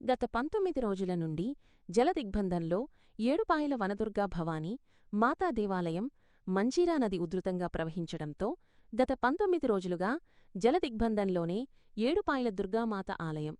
గత పంతొమ్మిది రోజుల నుండి జలదిగ్బంధంలో ఏడుపాయల వనదుర్గా భవానీ మాతా దేవాలయం మంజీరా నది ఉధృతంగా ప్రవహించడంతో గత పంతొమ్మిది రోజులుగా జలదిగ్బంధంలోనే ఏడుపాయల దుర్గామాత ఆలయం